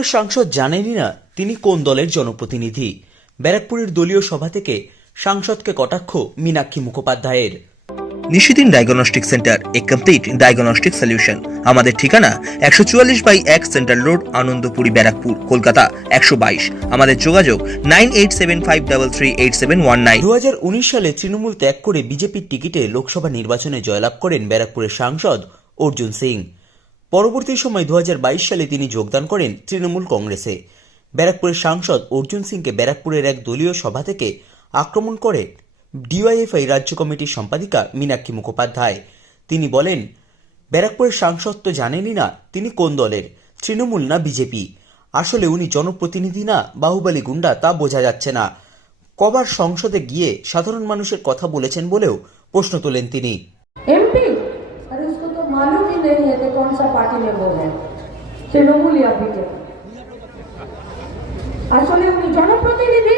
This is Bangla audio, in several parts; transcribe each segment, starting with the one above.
ব্যারাকপুরের সাংসদ জানেনই না তিনি কোন দলের জনপ্রতিনিধি। ব্যারাকপুরের দলীয় সভা থেকে সাংসদকে কটাক্ষ মীনাক্ষী মুখোপাধ্যায়ের। Nishidin diagnostic centre a complete diagnostic solution. আমাদের ঠিকানা একশো চুয়াল্লিশ বাই এক সেন্ট্রাল রোড আনন্দপুরি ব্যারাকপুর কলকাতা একশো বাইশ। আমাদের যোগাযোগ nine eight seven five double three eight seven one nine. দু হাজার উনিশ সালে তৃণমূল ত্যাগ করে বিজেপির টিকিটে লোকসভা নির্বাচনে জয়লাভ করেন ব্যারাকপুরের সাংসদ অর্জুন সিং। পরবর্তী সময় দু হাজার বাইশ সালে তিনি যোগদান করেন তৃণমূল কংগ্রেসে। ব্যারাকপুরের সাংসদ অর্জুন সিংকে ব্যারাকপুরের এক দলীয় সভা থেকে আক্রমণ করে ডিওয়াইএফআই রাজ্য কমিটির সম্পাদিকা মীনাক্ষী মুখোপাধ্যায়। তিনি বলেন, ব্যারাকপুরের সাংসদ তো জানেনই না তিনি কোন দলের, তৃণমূল না বিজেপি। আসলে উনি জনপ্রতিনিধি না, বাহুবালী গুন্ডা তা বোঝা যাচ্ছে না। কবার সংসদে গিয়ে সাধারণ মানুষের কথা বলেছেন বলেও প্রশ্ন তোলেন তিনি। এমপি मालूम ही नहीं है कि कौन सा पार्टी में वो है তৃণমূল या বিজেপি আসলে উনি জনপ্রতিনিধি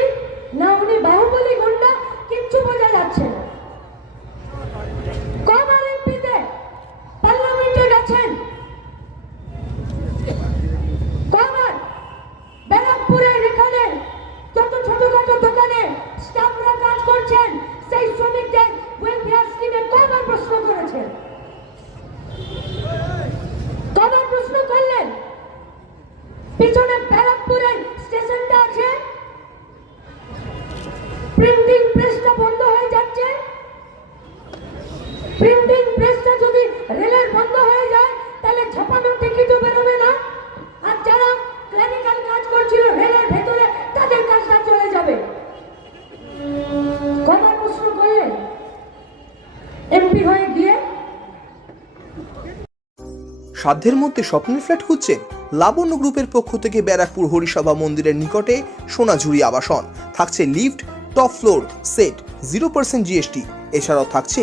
প্রিন্টিং প্রেসটা যদি রেলের বন্ধ হয়ে যায়, তাহলে ছাপানো টিকিটও বেরোবে না। আর যারা ক্লিনিক্যাল কাজ করছিল রেলের ভেতরে, তাদের কাজটা চলে যাবে। কবার প্রশ্ন করলেন এমপি হয়ে গিয়ে। সাধ্যের মধ্যে স্বপ্নের ফ্ল্যাট খুঁজছেন লাবণ্য গ্রুপের পক্ষ থেকে ব্যারাকপুর হরিসভা মন্দিরের নিকটে সোনাঝুরি আবাসন। থাকছে lift, top floor, set zero percent GST এছাড়াও থাকছে